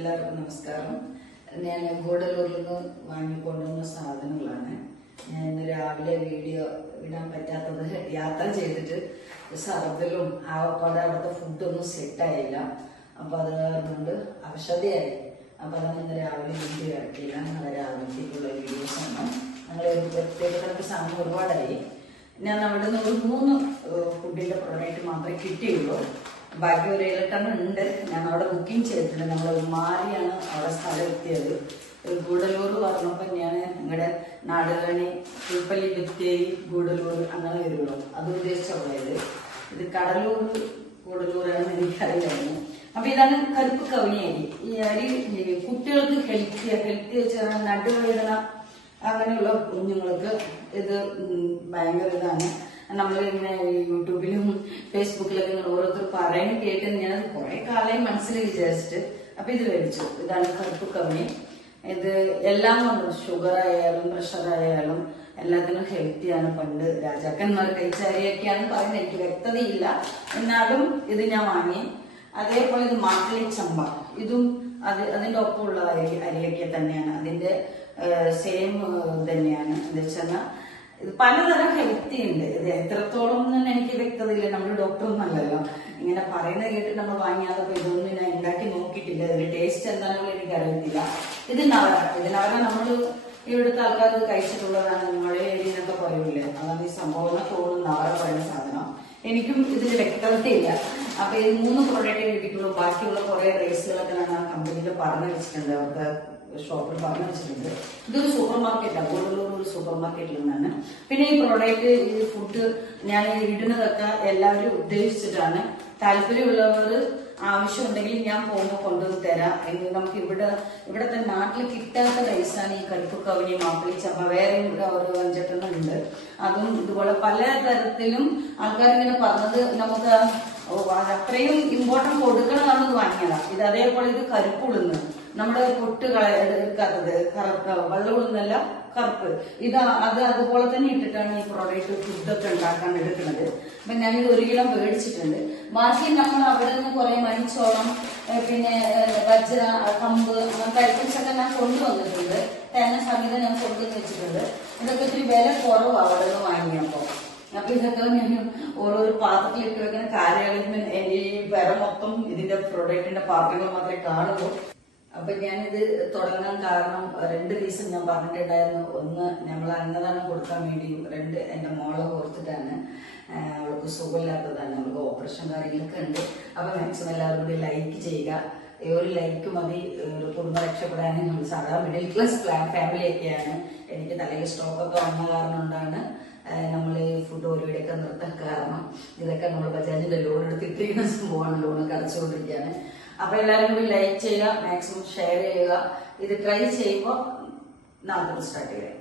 എല്ലാവർക്കും നമസ്കാരം. ഞാൻ ഗൂഡല്ലൂരിൽ നിന്ന് വാങ്ങിക്കൊണ്ടുവന്ന സാധനങ്ങളാണ്. ഞാൻ ഇന്ന് രാവിലെ വീഡിയോ ഇടാൻ പറ്റാത്തത് യാത്ര ചെയ്തിട്ട് സർദിലും ആവപ്പാടെ അവിടുത്തെ ഫുഡൊന്നും സെറ്റായില്ല. അപ്പൊ അത് കൊണ്ട് അവശതയായി. അപ്പൊ അതാണ് ഇന്ന് രാവിലെ വീഡിയോ ഇറക്കിയില്ല. നാളെ രാവിലത്തേക്കുള്ള വീഡിയോസ് ആണ്. ഞങ്ങൾ പ്രത്യേക സാധനം ഒരുപാടായി. ഞാൻ അവിടെ നിന്ന് ഒരു 3 ഫുഡിന്റെ പ്രോഡക്റ്റ് മാത്രമേ കിട്ടിയുള്ളൂ. ബാക്കി ഒരു 7-8 ഉണ്ട്. ഞാൻ അവിടെ ബുക്കിംഗ് ചെയ്തിട്ടുണ്ട്. നമ്മൾ മാറിയാണ് അവിടെ സ്ഥലം എത്തിയത്. ഗൂഡല്ലൂർ പറഞ്ഞപ്പോൾ ഞാൻ നിങ്ങളുടെ നാടുകണി പുൽപ്പള്ളി ബത്തേരി ഗൂഡല്ലൂർ അങ്ങനെ വരുള്ളൂ. അത് ഉദ്ദേശിച്ച പോയത്. ഇത് കടലൂർ ഗൂഡല്ലൂരാണെന്ന് എനിക്കറിയായിരുന്നു. അപ്പൊ ഇതാണ് കറുപ്പ് കവണി അരി. ഈ അരി കുട്ടികൾക്ക് ഹെൽത്തി വെച്ചാൽ നടുവേദന അങ്ങനെയുള്ള കുഞ്ഞുങ്ങൾക്ക് ഇത് ഭയങ്കര ഇതാണ്. നമ്മളിങ്ങനെ യൂട്യൂബിലും ഫേസ്ബുക്കിലൊക്കെ ഇങ്ങനെ ഓരോരുത്തർ പറയുന്നത് കേട്ട് ഞാനത് കുറെ കാലം മനസ്സിൽ വിചാരിച്ചിട്ട് അപ്പൊ ഇത് മേടിച്ചു. ഇതാണ് കറുപ്പ് കവണി. ഇത് എല്ലാം കൊണ്ടും ഷുഗർ ആയാലും പ്രഷർ ആയാലും എല്ലാത്തിനും ഹെൽത്തിയാണ്. പണ്ട് രാജാക്കന്മാർ കഴിച്ച അരിയൊക്കെയാണ് പറയുന്നത്. എനിക്ക് വ്യക്തതയില്ല, എന്നാലും ഇത് ഞാൻ വാങ്ങി. അതേപോലെ ഇത് മാപ്പിളി ചമ്പ, ഇതും അതിന്റെ ഒപ്പമുള്ള അരിയൊക്കെ തന്നെയാണ്. അതിന്റെ സെയിം തന്നെയാണ്. എന്താ വെച്ചാൽ ഇത് പലതരം ഹെൽത്തി ഉണ്ട്. ഇത് എത്രത്തോളം തന്നെ എനിക്ക് വ്യക്തതയില്ല. നമ്മൾ ഡോക്ടറൊന്നും അല്ലല്ലോ. ഇങ്ങനെ പറയുന്നത് കേട്ടിട്ട് നമ്മൾ വാങ്ങിയാതെ ഇതൊന്നും ഞാൻ ഉണ്ടാക്കി നോക്കിയിട്ടില്ല. ഇതിന്റെ ടേസ്റ്റ് എന്താണെന്നുള്ള എനിക്ക് അറിയത്തില്ല. ഇത് നവര നമ്മൾ ഇവിടുത്തെ ആൾക്കാർ കഴിച്ചിട്ടുള്ളതാണ്. നമ്മളെ ഏരിയനൊക്കെ പറയൂലേ, അതാണ് ഈ സംഭവം തോന്നുന്നു നവര പറയുന്ന സാധനം. എനിക്കും ഇതിൽ വ്യക്തതയില്ല. അപ്പൊ ഈ 3 പ്രോഡക്റ്റ് കിട്ടിയിട്ടുള്ളൂ. ബാക്കിയുള്ള കുറെ റേസുകളൊക്കെ ഞാൻ ആ കമ്പനിയിൽ പറഞ്ഞു വെച്ചിട്ടുണ്ട്. അവർക്ക് ഷോപ്പിൽ പറഞ്ഞു വെച്ചിട്ടുണ്ട്. ഇതൊരു സൂപ്പർ മാർക്കറ്റാണ്. ഗൂഡല്ലൂർ ഒരു സൂപ്പർ മാർക്കറ്റിൽ നിന്നാണ്. പിന്നെ ഈ പ്രോഡക്റ്റ് ഈ ഫുഡ് ഞാൻ ഇടുന്നതൊക്കെ എല്ലാവരും ഉദ്ദേശിച്ചിട്ടാണ്. താല്പര്യമുള്ളവർ ആവശ്യമുണ്ടെങ്കിൽ ഞാൻ പോകുമ്പോൾ കൊണ്ടുവന്ന് തരാം. നമുക്ക് ഇവിടത്തെ നാട്ടിൽ കിട്ടാത്ത റൈസാണ് ഈ കറുപ്പ് കവണി മാപ്പിളി ചമ്പ. വേറെ ഇവിടെ ഒരു 5-8 ഉണ്ട്. അതും ഇതുപോലെ പല തരത്തിലും ആൾക്കാരിങ്ങനെ പറഞ്ഞത് നമുക്ക് അത്രയും ഇമ്പോർട്ടൻസ് കൊടുക്കണമെന്ന് വാങ്ങിയതാണ്. ഇത് അതേപോലെ ഇത് കരുപ്പുളുന്ന് നമ്മുടെ പൊട്ട് എടുക്കാത്തത് വെള്ളം ഉള്ളുന്നല്ല കറുപ്പ്. അത് അതുപോലെ തന്നെ ഇട്ടിട്ടാണ് ഈ പ്രോഡക്റ്റ് ഫുഡൊക്കെ ഉണ്ടാക്കാൻ എടുക്കുന്നത്. അപ്പൊ ഞാനിത് 1 കിലോ മേടിച്ചിട്ടുണ്ട്. ബാക്കി നമ്മൾ അവിടെ നിന്ന് കുറെ മണിച്ചോളം പിന്നെ വജ്ര കമ്പ് അങ്ങനത്തെ ഐറ്റംസ് ഒക്കെ ഞാൻ കൊണ്ടുവന്നിട്ടുണ്ട്. തേങ്ങ സമീതം ഞാൻ കൊണ്ടുവന്ന് വെച്ചിട്ടുണ്ട്. ഇതൊക്കെ ഇത്തിരി വില കുറവാണ് അവിടെ നിന്ന് വാങ്ങിയപ്പോ. അപ്പൊ ഇതൊക്കെ ഞാൻ ഓരോരോ പാത്രത്തിൽ ഇട്ട് വെക്കുന്ന കാര്യങ്ങൾ ഈ വില മൊത്തം ഇതിന്റെ പ്രോഡക്റ്റിന്റെ പാത്രങ്ങൾ മാത്രമേ കാണുള്ളൂ. അപ്പൊ ഞാനിത് തുടങ്ങാൻ കാരണം 2 റീസൺ ഞാൻ പറഞ്ഞിട്ടുണ്ടായിരുന്നു. ഒന്ന്, നമ്മൾ അന്നദാനം കൊടുക്കാൻ വേണ്ടിയും 2 എന്റെ മോളെ ഓർത്തിട്ടാണ്. അവൾക്ക് സുഖമില്ലാത്തതാണ്. നമുക്ക് ഓപ്പറേഷൻ കാര്യങ്ങളൊക്കെ ഉണ്ട്. അപ്പൊ മാക്സിമം എല്ലാവരും കൂടി ലൈക്ക് ചെയ്യുക. ഒരു ലൈക്ക് മതി ഒരു കുടുംബം രക്ഷപ്പെടാൻ. നമ്മൾ സാധാരണ മിഡിൽ ക്ലാസ് ഫാമിലി ഒക്കെയാണ്. എനിക്ക് തലയിൽ സ്ട്രോക്കൊക്കെ വന്ന കാരണം കൊണ്ടാണ് നമ്മൾ ഫുഡ് ഒരുവിടെയൊക്കെ നിർത്താൻ കാരണം. ഇതൊക്കെ നമ്മൾ ബജാജിന്റെ ലോൺ എടുത്തിട്ടിരിക്കുന്ന സംഭവമാണ്. ലോണൊക്കെ അടച്ചുകൊണ്ടിരിക്കുകയാണ്. അപ്പൊ എല്ലാവരും കൂടി ലൈക്ക് ചെയ്യുക, മാക്സിമം ഷെയർ ചെയ്യുക. ഇത് ട്രൈ ചെയ്യുമ്പോൾ നാളെ സ്റ്റാർട്ട് ചെയ്യാം.